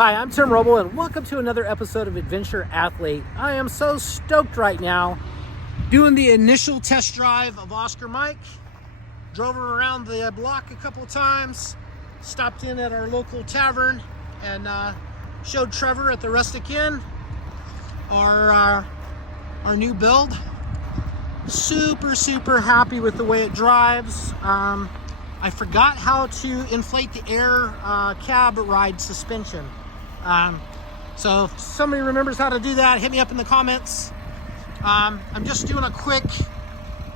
Hi, I'm Tim Roble, and welcome to another episode of Adventure Athlete. I am so stoked right now doing the initial test drive of Oscar Mike. Drove her around the block a couple of times, stopped in at our local tavern, and showed Trevor at the Rustic Inn our new build. Super happy with the way it drives. I forgot how to inflate the air cab ride suspension. So if somebody remembers how to do that, hit me up in the comments. I'm just doing a quick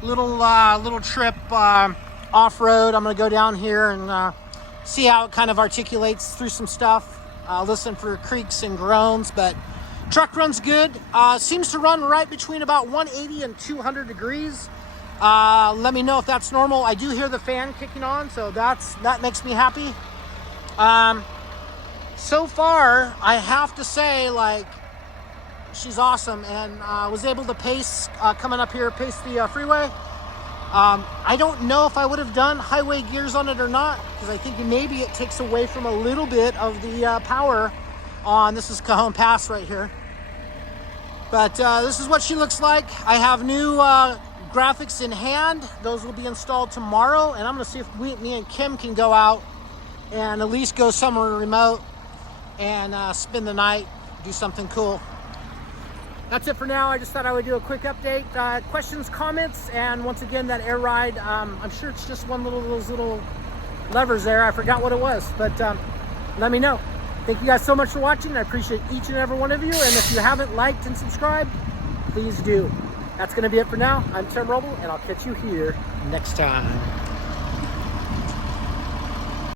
little trip off-road. I'm gonna go down here and see how it kind of articulates through some stuff. Listen for creaks and groans, but truck runs good. Seems to run right between about 180 and 200 degrees. Let me know if that's normal. I do hear the fan kicking on, so that makes me happy. So far, I have to say, like, she's awesome, and was able to pace coming up here, pace the freeway. I don't know if I would have done highway gears on it or not, because I think maybe it takes away from a little bit of the power on, this is Cajon Pass right here. But this is what she looks like. I have new graphics in hand. Those will be installed tomorrow, and I'm gonna see if me and Kim can go out and at least go somewhere remote and spend the night, do something cool. That's it for now. I just thought I would do a quick update. Questions, comments, and once again, that air ride, I'm sure it's just one of those little levers there. I forgot what it was, but let me know. Thank you guys so much for watching. I appreciate each and every one of you, and if you haven't liked and subscribed, please do. That's going to be it for now. I'm Tim Roble, and I'll catch you here next time.